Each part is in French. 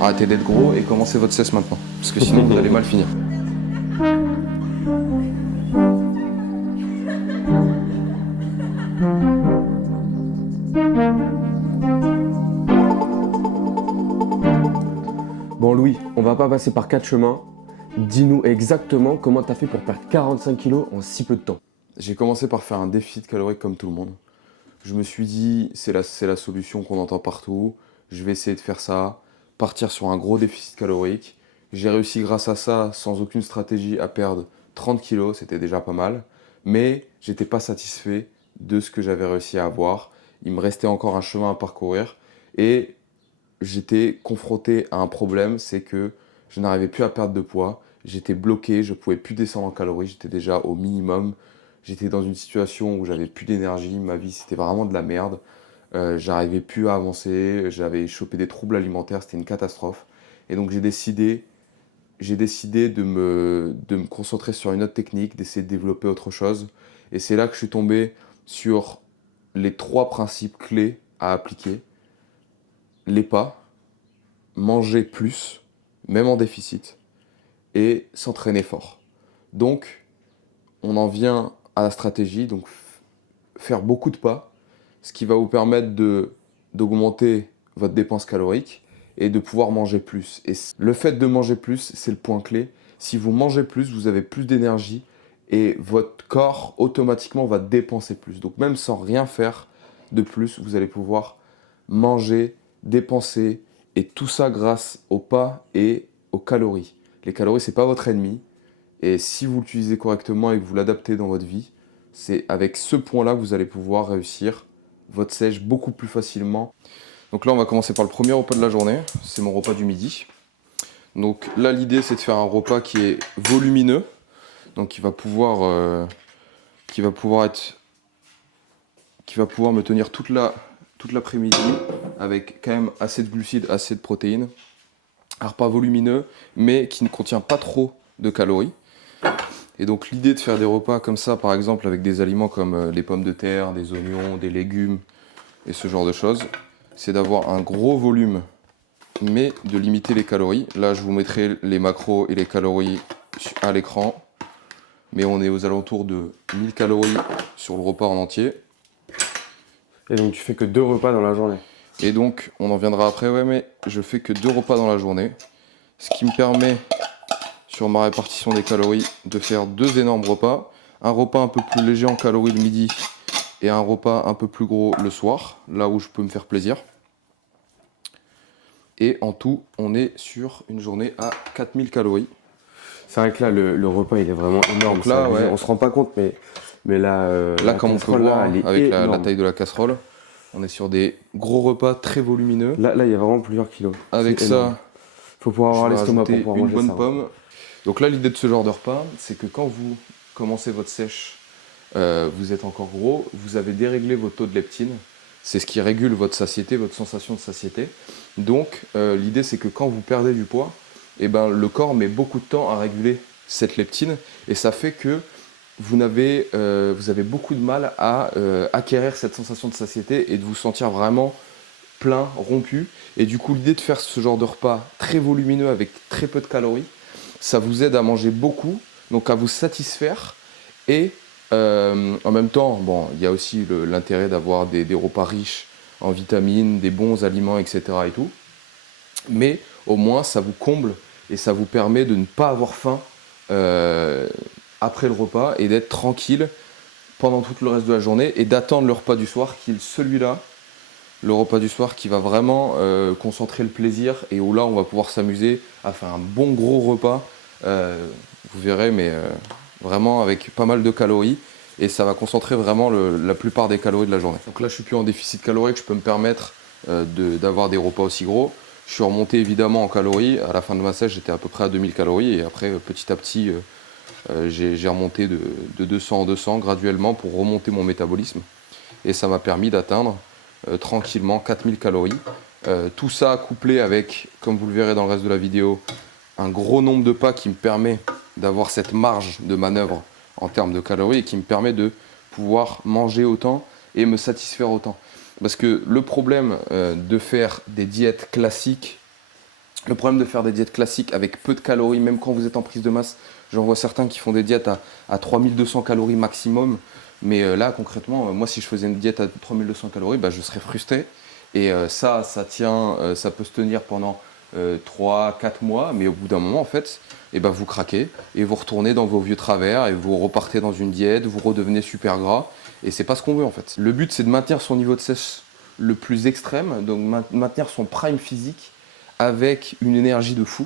Arrêtez d'être gros et commencez votre cesse maintenant, parce que sinon vous allez mal finir. Bon Louis, on va pas passer par 4 chemins. Dis-nous exactement comment t'as fait pour perdre 45 kilos en si peu de temps. J'ai commencé par faire un déficit calorique comme tout le monde. Je me suis dit, c'est la solution qu'on entend partout, je vais essayer de faire ça, partir sur un gros déficit calorique. J'ai réussi grâce à ça, sans aucune stratégie, à perdre 30 kilos, c'était déjà pas mal. Mais j'étais pas satisfait de ce que j'avais réussi à avoir. Il me restait encore un chemin à parcourir. Et j'étais confronté à un problème, c'est que je n'arrivais plus à perdre de poids. J'étais bloqué, je ne pouvais plus descendre en calories, j'étais déjà au minimum. J'étais dans une situation où j'avais plus d'énergie, ma vie c'était vraiment de la merde. J'arrivais plus à avancer, j'avais chopé des troubles alimentaires, c'était une catastrophe. Et donc j'ai décidé de me concentrer sur une autre technique, d'essayer de développer autre chose. Et c'est là que je suis tombé sur les 3 principes clés à appliquer. Les pas, manger plus, même en déficit, et s'entraîner fort. Donc, on en vient à la stratégie, donc faire beaucoup de pas, ce qui va vous permettre d'augmenter votre dépense calorique et de pouvoir manger plus. Et le fait de manger plus, c'est le point clé. Si vous mangez plus, vous avez plus d'énergie et votre corps automatiquement va dépenser plus. Donc même sans rien faire de plus, vous allez pouvoir manger, dépenser et tout ça grâce aux pas et aux calories. Les calories, c'est pas votre ennemi. Et si vous l'utilisez correctement et que vous l'adaptez dans votre vie, c'est avec ce point-là que vous allez pouvoir réussir votre sèche beaucoup plus facilement. Donc là, on va commencer par le premier repas de la journée. C'est mon repas du midi. Donc là, l'idée, c'est de faire un repas qui est volumineux. Donc qui va pouvoir me tenir toute l'après-midi avec quand même assez de glucides, assez de protéines. Un repas volumineux, mais qui ne contient pas trop de calories. Et donc l'idée de faire des repas comme ça, par exemple avec des aliments comme les pommes de terre, des oignons, des légumes et ce genre de choses, c'est d'avoir un gros volume, mais de limiter les calories. Là, je vous mettrai les macros et les calories à l'écran, mais on est aux alentours de 1000 calories sur le repas en entier. Et donc tu fais que 2 repas dans la journée. Et donc, on en viendra après, ouais, mais je fais que 2 repas dans la journée, ce qui me permet, sur ma répartition des calories, de faire 2 énormes repas. Un repas un peu plus léger en calories le midi et un repas un peu plus gros le soir, là où je peux me faire plaisir. Et en tout, on est sur une journée à 4000 calories. C'est vrai que là, le repas, il est vraiment énorme. Donc là, ouais. On se rend pas compte, mais là, Là, comme on peut voir, là, avec la énorme. taille de la casserole, on est sur des gros repas très volumineux. Là, il y a vraiment plusieurs kilos. Avec ça, faut pouvoir avoir je vais l'estomac pour rajouter pouvoir une manger bonne ça. pomme. Donc là, l'idée de ce genre de repas, c'est que quand vous commencez votre sèche, vous êtes encore gros, vous avez déréglé votre taux de leptine. C'est ce qui régule votre satiété, votre sensation de satiété. Donc l'idée, c'est que quand vous perdez du poids, eh ben, le corps met beaucoup de temps à réguler cette leptine. Et ça fait que vous avez beaucoup de mal à acquérir cette sensation de satiété et de vous sentir vraiment plein, rompu. Et du coup, l'idée de faire ce genre de repas très volumineux avec très peu de calories, ça vous aide à manger beaucoup, donc à vous satisfaire. Et en même temps, bon, il y a aussi l'intérêt d'avoir des repas riches en vitamines, des bons aliments, etc. et tout. Mais au moins, ça vous comble et ça vous permet de ne pas avoir faim après le repas et d'être tranquille pendant tout le reste de la journée et d'attendre le repas du soir qui est celui-là, le repas du soir qui va vraiment concentrer le plaisir et où là on va pouvoir s'amuser à faire un bon gros repas, vous verrez, mais vraiment avec pas mal de calories et ça va concentrer vraiment la plupart des calories de la journée. Donc là je suis plus en déficit calorique, je peux me permettre d'avoir des repas aussi gros. Je suis remonté évidemment en calories, à la fin de ma sèche j'étais à peu près à 2000 calories et après petit à petit j'ai remonté de 200 en 200 graduellement pour remonter mon métabolisme et ça m'a permis d'atteindre tranquillement 4000 calories. Tout ça couplé avec, comme vous le verrez dans le reste de la vidéo, un gros nombre de pas qui me permet d'avoir cette marge de manœuvre en termes de calories et qui me permet de pouvoir manger autant et me satisfaire autant. Parce que le problème de faire des diètes classiques, avec peu de calories, même quand vous êtes en prise de masse, j'en vois certains qui font des diètes à 3200 calories maximum. Mais là, concrètement, moi, si je faisais une diète à 3200 calories, bah, je serais frustré. Et ça tient, ça peut se tenir pendant 3-4 mois. Mais au bout d'un moment, en fait, et bah, vous craquez et vous retournez dans vos vieux travers et vous repartez dans une diète, vous redevenez super gras. Et c'est pas ce qu'on veut, en fait. Le but, c'est de maintenir son niveau de sèche le plus extrême, donc maintenir son prime physique avec une énergie de fou,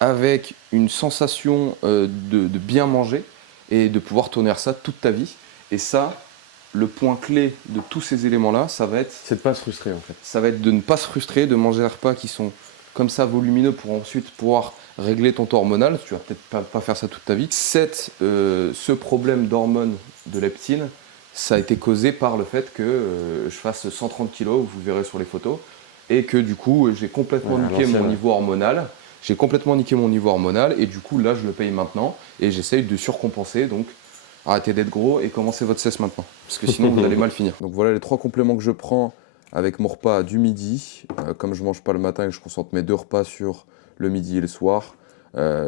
avec une sensation de bien manger et de pouvoir tourner ça toute ta vie. Et ça, le point clé de tous ces éléments-là, ça va être... C'est de pas se frustrer en fait. Ça va être de ne pas se frustrer, de manger des repas qui sont comme ça volumineux pour ensuite pouvoir régler ton taux hormonal. Tu vas peut-être pas faire ça toute ta vie. Ce problème d'hormones de leptine, ça a été causé par le fait que je fasse 130 kg, vous verrez sur les photos, et que du coup, j'ai complètement niqué mon niveau hormonal. J'ai complètement niqué mon niveau hormonal, et du coup, là, je le paye maintenant, et j'essaye de surcompenser, donc arrêtez d'être gros et commencez votre cesse maintenant, parce que sinon, vous allez mal finir. Donc voilà les 3 compléments que je prends avec mon repas du midi. Comme je mange pas le matin et que je concentre mes 2 repas sur le midi et le soir,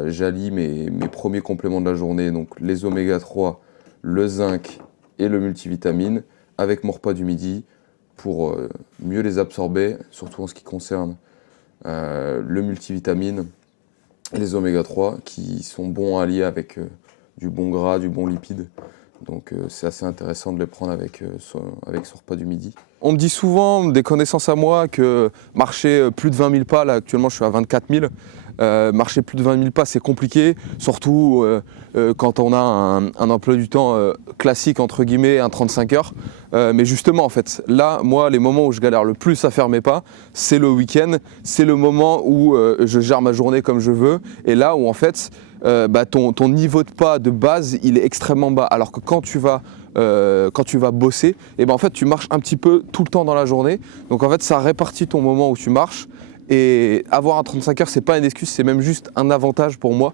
j'allie mes premiers compléments de la journée, donc les oméga 3, le zinc et le multivitamine, avec mon repas du midi pour mieux les absorber, surtout en ce qui concerne le multivitamine et les oméga 3 qui sont bons à allier avec du bon gras, du bon lipide. Donc c'est assez intéressant de les prendre avec ce repas du midi. On me dit souvent, des connaissances à moi, que marcher plus de 20 000 pas, là actuellement je suis à 24 000, marcher plus de 20 000 pas c'est compliqué, surtout quand on a un emploi du temps classique entre guillemets, un 35 heures. Mais justement en fait, là moi les moments où je galère le plus à faire mes pas, c'est le week-end, c'est le moment où je gère ma journée comme je veux, et là où en fait ton niveau de pas de base il est extrêmement bas, alors que quand tu vas bosser, et en fait tu marches un petit peu tout le temps dans la journée, donc en fait ça répartit ton moment où tu marches. Et avoir un 35 heures, c'est pas une excuse, c'est même juste un avantage pour moi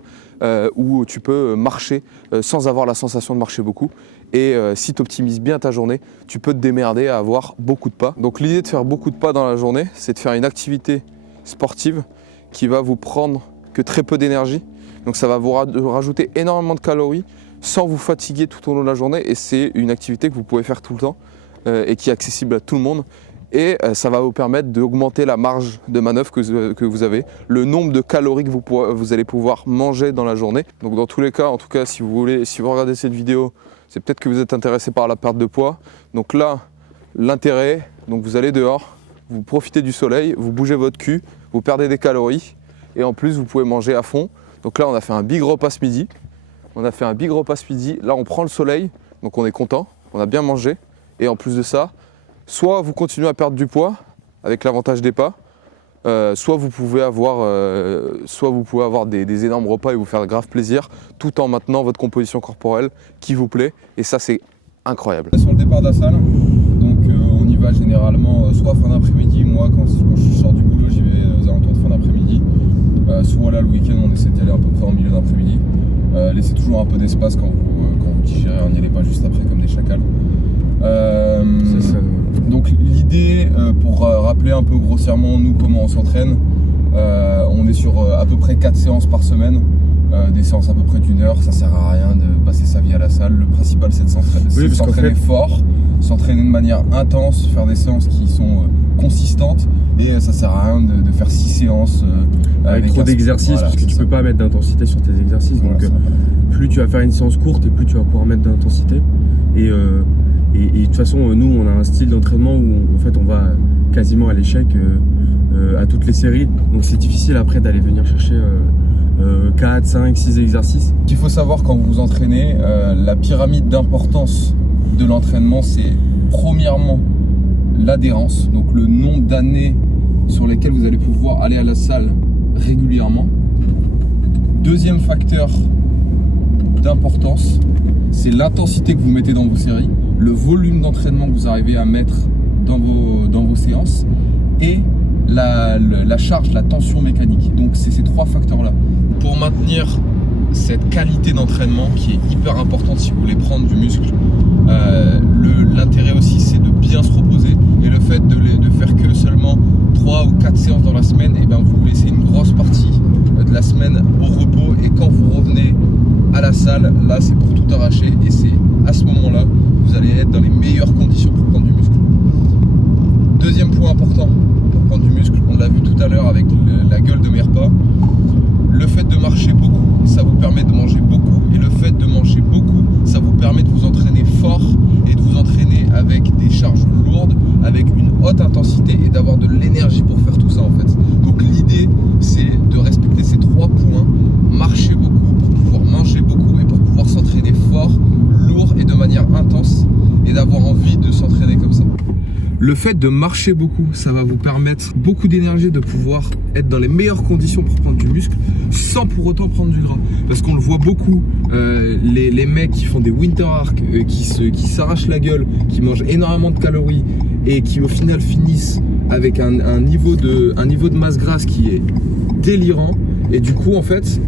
où tu peux marcher sans avoir la sensation de marcher beaucoup. Et si tu optimises bien ta journée, tu peux te démerder à avoir beaucoup de pas. Donc l'idée de faire beaucoup de pas dans la journée, c'est de faire une activité sportive qui va vous prendre que très peu d'énergie. Donc ça va vous rajouter énormément de calories sans vous fatiguer tout au long de la journée. Et c'est une activité que vous pouvez faire tout le temps et qui est accessible à tout le monde. Et ça va vous permettre d'augmenter la marge de manœuvre que vous avez, le nombre de calories que vous allez pouvoir manger dans la journée. Donc dans tous les cas, en tout cas, si vous regardez cette vidéo, c'est peut-être que vous êtes intéressé par la perte de poids. Donc là, l'intérêt, donc vous allez dehors, vous profitez du soleil, vous bougez votre cul, vous perdez des calories et en plus vous pouvez manger à fond. Donc là, on a fait un big repas ce midi. Là, on prend le soleil, donc on est content, on a bien mangé. Et en plus de ça, soit vous continuez à perdre du poids avec l'avantage des pas, soit vous pouvez avoir des énormes repas et vous faire grave plaisir tout en maintenant votre composition corporelle qui vous plaît. Et ça, c'est incroyable. Sur le départ de la salle, donc on y va généralement soit fin d'après-midi. Moi, quand je sors du boulot, j'y vais aux alentours de fin d'après-midi. Soit là, le week-end, on essaie d'y aller à peu près en milieu d'après-midi. Laissez toujours un peu d'espace quand vous digérez, on n'y allait pas juste après comme des chacals. C'est ça. Donc l'idée, pour rappeler un peu grossièrement nous comment on s'entraîne, on est sur à peu près 4 séances par semaine, des séances à peu près d'1 heure. Ça sert à rien de passer sa vie à la salle, le principal c'est de s'entraîner fort, s'entraîner de manière intense, faire des séances qui sont consistantes, et ça sert à rien de faire 6 séances avec trop d'exercices, voilà, parce que tu peux pas mettre d'intensité sur tes exercices, voilà, donc plus tu vas faire une séance courte et plus tu vas pouvoir mettre d'intensité. Et de toute façon, nous, on a un style d'entraînement où en fait, on va quasiment à l'échec à toutes les séries. Donc c'est difficile après d'aller venir chercher 4, 5, 6 exercices. Ce qu'il faut savoir quand vous vous entraînez, la pyramide d'importance de l'entraînement, c'est premièrement l'adhérence, donc le nombre d'années sur lesquelles vous allez pouvoir aller à la salle régulièrement. Deuxième facteur d'importance, c'est l'intensité que vous mettez dans vos séries, le volume d'entraînement que vous arrivez à mettre dans vos séances, et la charge, la tension mécanique. Donc c'est ces 3 facteurs-là. Pour maintenir cette qualité d'entraînement qui est hyper importante si vous voulez prendre du muscle, L'intérêt aussi, c'est de bien se reposer. Et le fait de faire que seulement 3 ou 4 séances dans la semaine, et ben vous laissez une grosse partie de la semaine au repos. Et quand vous revenez à la salle, là, c'est pour tout arracher. Et c'est à ce moment-là, vous allez être dans les meilleures conditions pour prendre du muscle. Deuxième point important pour prendre du muscle, on l'a vu tout à l'heure avec la gueule de mes repas. Le fait de marcher beaucoup, ça vous permet de manger beaucoup. Et le fait de manger beaucoup, ça vous permet de vous entraîner fort et de vous entraîner avec des charges lourdes, avec une haute intensité et d'avoir de l'énergie pour faire tout ça en fait. Donc l'idée, c'est de respecter ces 3 points, marcher beaucoup pour pouvoir manger beaucoup et pour pouvoir s'entraîner fort, lourd et de manière intense et d'avoir envie de s'entraîner comme ça. Le fait de marcher beaucoup, ça va vous permettre beaucoup d'énergie, de pouvoir être dans les meilleures conditions pour prendre du muscle sans pour autant prendre du gras. Parce qu'on le voit beaucoup, les mecs qui font des winter arcs, qui s'arrachent la gueule, qui mangent énormément de calories et qui au final finissent avec un niveau de masse grasse qui est délirant. Et du coup en fait,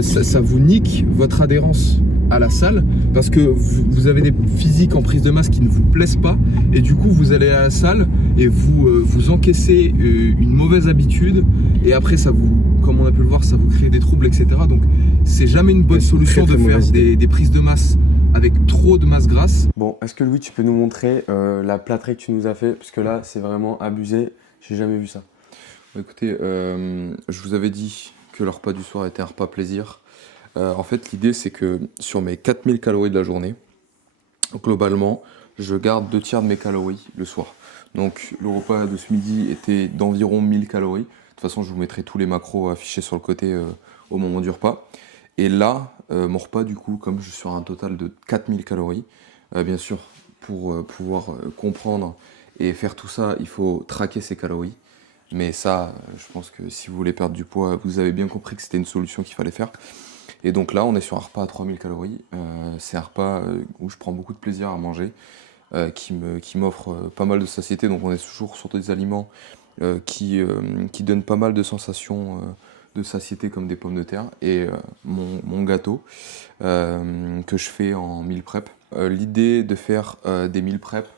ça vous nique votre adhérence à la salle parce que vous avez des physiques en prise de masse qui ne vous plaisent pas et du coup vous allez à la salle et vous encaissez une mauvaise habitude et après ça vous, comme on a pu le voir, ça vous crée des troubles, etc. Donc c'est jamais une bonne solution de faire des prises de masse avec trop de masse grasse. Bon, est-ce que Louis, tu peux nous montrer la plâtrée que tu nous as fait? Parce que là, c'est vraiment abusé. J'ai jamais vu ça. Écoutez, je vous avais dit que le repas du soir était un repas plaisir. En fait, l'idée, c'est que sur mes 4000 calories de la journée, globalement, je garde 2/3 de mes calories le soir. Donc, le repas de ce midi était d'environ 1000 calories. De toute façon, je vous mettrai tous les macros affichés sur le côté au moment du repas. Et là, mon repas, du coup, comme je suis sur un total de 4000 calories, bien sûr, pour pouvoir comprendre et faire tout ça, il faut traquer ses calories. Mais ça, je pense que si vous voulez perdre du poids, vous avez bien compris que c'était une solution qu'il fallait faire. Et donc là, on est sur un repas à 3000 calories. C'est un repas où je prends beaucoup de plaisir à manger, qui m'offre pas mal de satiété. Donc on est toujours sur des aliments qui donnent pas mal de sensations de satiété comme des pommes de terre. Et mon gâteau que je fais en meal prep. L'idée de faire des meal prep,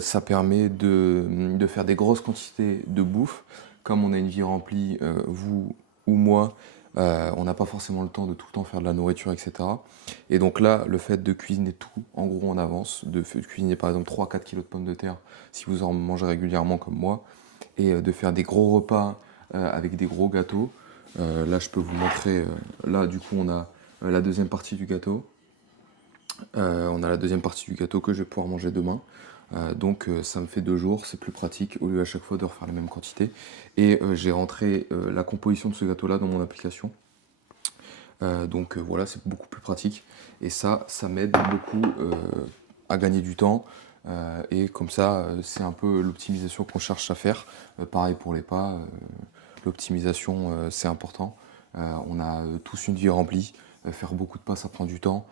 ça permet de faire des grosses quantités de bouffe. Comme on a une vie remplie, vous ou moi, on n'a pas forcément le temps de tout le temps faire de la nourriture, etc. Et donc là, le fait de cuisiner tout en gros en avance, de cuisiner par exemple 3-4 kilos de pommes de terre si vous en mangez régulièrement comme moi, et de faire des gros repas avec des gros gâteaux. Là, je peux vous montrer, là du coup on a la deuxième partie du gâteau. On a la deuxième partie du gâteau que je vais pouvoir manger demain. Donc ça me fait 2 jours, c'est plus pratique au lieu à chaque fois de refaire la même quantité. Et j'ai rentré la composition de ce gâteau là dans mon application. Donc voilà, c'est beaucoup plus pratique. Et ça m'aide beaucoup à gagner du temps. Et comme ça, c'est un peu l'optimisation qu'on cherche à faire. Pareil pour les pas, l'optimisation c'est important. On a tous une vie remplie. Faire beaucoup de pas, ça prend du temps.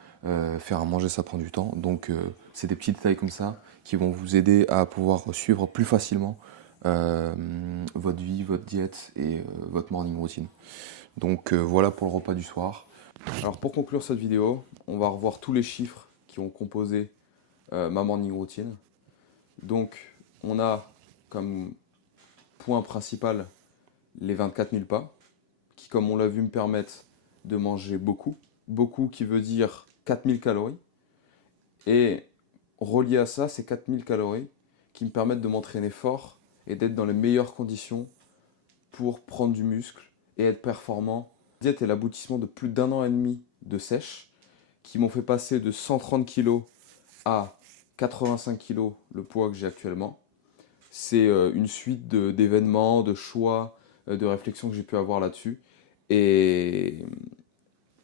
Faire à manger, ça prend du temps. Donc c'est des petits détails comme ça qui vont vous aider à pouvoir suivre plus facilement votre vie, votre diète et votre morning routine. Donc voilà pour le repas du soir. Alors pour conclure cette vidéo, on va revoir tous les chiffres qui ont composé ma morning routine. Donc on a comme point principal les 24 000 pas qui, comme on l'a vu, me permettent de manger beaucoup. Beaucoup qui veut dire 4000 calories. Et relié à ça, c'est 4000 calories qui me permettent de m'entraîner fort et d'être dans les meilleures conditions pour prendre du muscle et être performant. La diète est l'aboutissement de plus d'1 an et demi de sèche qui m'ont fait passer de 130 kg à 85 kg, le poids que j'ai actuellement. C'est une suite d'événements, de choix, de réflexions que j'ai pu avoir là-dessus. Et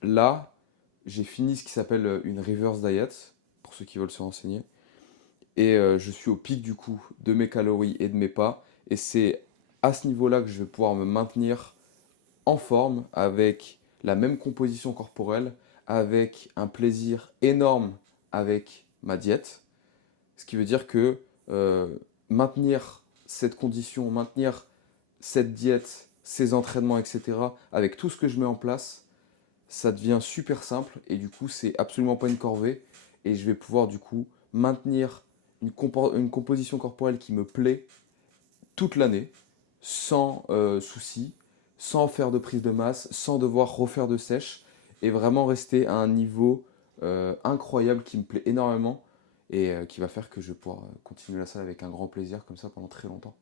là, j'ai fini ce qui s'appelle une reverse diet, pour ceux qui veulent se renseigner. Et je suis au pic du coup de mes calories et de mes pas. Et c'est à ce niveau-là que je vais pouvoir me maintenir en forme, avec la même composition corporelle, avec un plaisir énorme avec ma diète. Ce qui veut dire que maintenir cette condition, maintenir cette diète, ces entraînements, etc., avec tout ce que je mets en place, ça devient super simple et du coup c'est absolument pas une corvée et je vais pouvoir du coup maintenir une composition corporelle qui me plaît toute l'année, sans souci, sans faire de prise de masse, sans devoir refaire de sèche, et vraiment rester à un niveau incroyable qui me plaît énormément et qui va faire que je vais pouvoir continuer la salle avec un grand plaisir comme ça pendant très longtemps.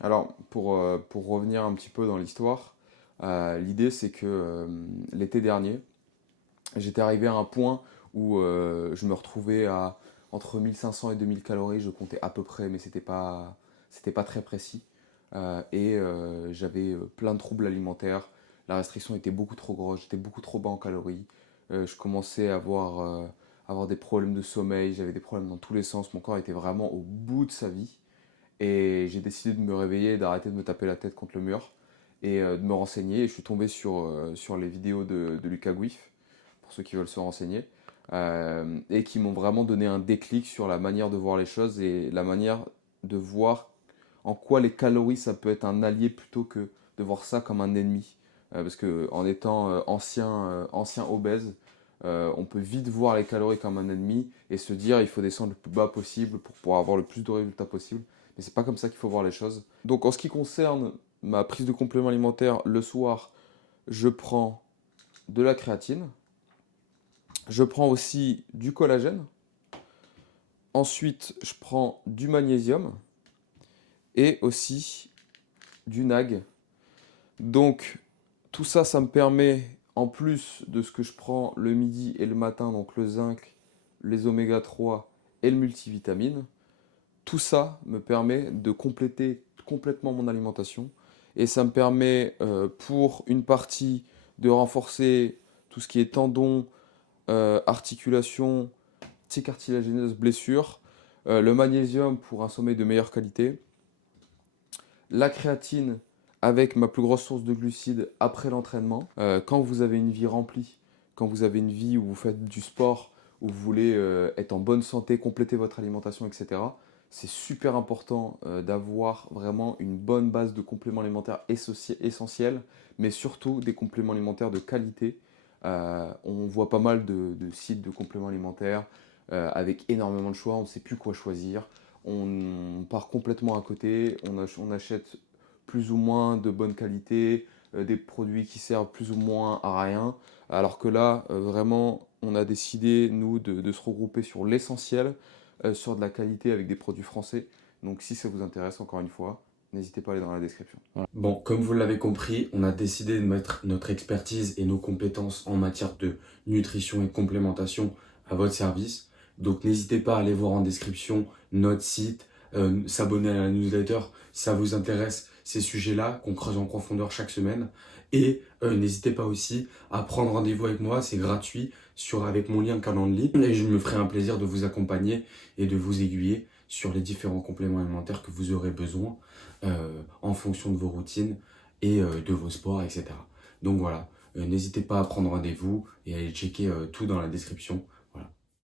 Alors, pour revenir un petit peu dans l'histoire, l'idée c'est que l'été dernier, j'étais arrivé à un point où je me retrouvais à entre 1500 et 2000 calories, je comptais à peu près, mais c'était pas très précis. J'avais plein de troubles alimentaires, la restriction était beaucoup trop grosse, j'étais beaucoup trop bas en calories, je commençais à avoir des problèmes de sommeil, j'avais des problèmes dans tous les sens, mon corps était vraiment au bout de sa vie. Et j'ai décidé de me réveiller, d'arrêter de me taper la tête contre le mur et de me renseigner. Et je suis tombé sur les vidéos de Lucas Guif, pour ceux qui veulent se renseigner, et qui m'ont vraiment donné un déclic sur la manière de voir les choses et la manière de voir en quoi les calories ça peut être un allié plutôt que de voir ça comme un ennemi. Parce que en étant ancien obèse, on peut vite voir les calories comme un ennemi et se dire il faut descendre le plus bas possible pour pouvoir avoir le plus de résultats possible. Mais c'est pas comme ça qu'il faut voir les choses. Donc en ce qui concerne ma prise de compléments alimentaires, le soir, je prends de la créatine. Je prends aussi du collagène. Ensuite, je prends du magnésium et aussi du NAG. Donc tout ça, ça me permet, en plus de ce que je prends le midi et le matin, donc le zinc, les oméga 3 et le multivitamine, tout ça me permet de compléter complètement mon alimentation et ça me permet pour une partie de renforcer tout ce qui est tendons, articulations, tic cartilagineuse, blessures, le magnésium pour un sommeil de meilleure qualité, la créatine avec ma plus grosse source de glucides après l'entraînement. Quand vous avez une vie remplie, quand vous avez une vie où vous faites du sport, où vous voulez être en bonne santé, compléter votre alimentation, etc., c'est super important d'avoir vraiment une bonne base de compléments alimentaires essentiels, mais surtout des compléments alimentaires de qualité. On voit pas mal de sites de compléments alimentaires avec énormément de choix, on ne sait plus quoi choisir, on part complètement à côté, on achète plus ou moins de bonne qualité, des produits qui servent plus ou moins à rien, alors que là, vraiment, on a décidé, nous, de se regrouper sur l'essentiel, sur de la qualité avec des produits français. Donc si ça vous intéresse, encore une fois, n'hésitez pas à aller dans la description. Voilà. Bon, comme vous l'avez compris, on a décidé de mettre notre expertise et nos compétences en matière de nutrition et de complémentation à votre service. Donc n'hésitez pas à aller voir en description notre site, s'abonner à la newsletter si ça vous intéresse ces sujets-là qu'on creuse en profondeur chaque semaine. Et n'hésitez pas aussi à prendre rendez-vous avec moi, c'est gratuit, avec mon lien Calendly. Et je me ferai un plaisir de vous accompagner et de vous aiguiller sur les différents compléments alimentaires que vous aurez besoin en fonction de vos routines et de vos sports, etc. Donc voilà, n'hésitez pas à prendre rendez-vous et à aller checker tout dans la description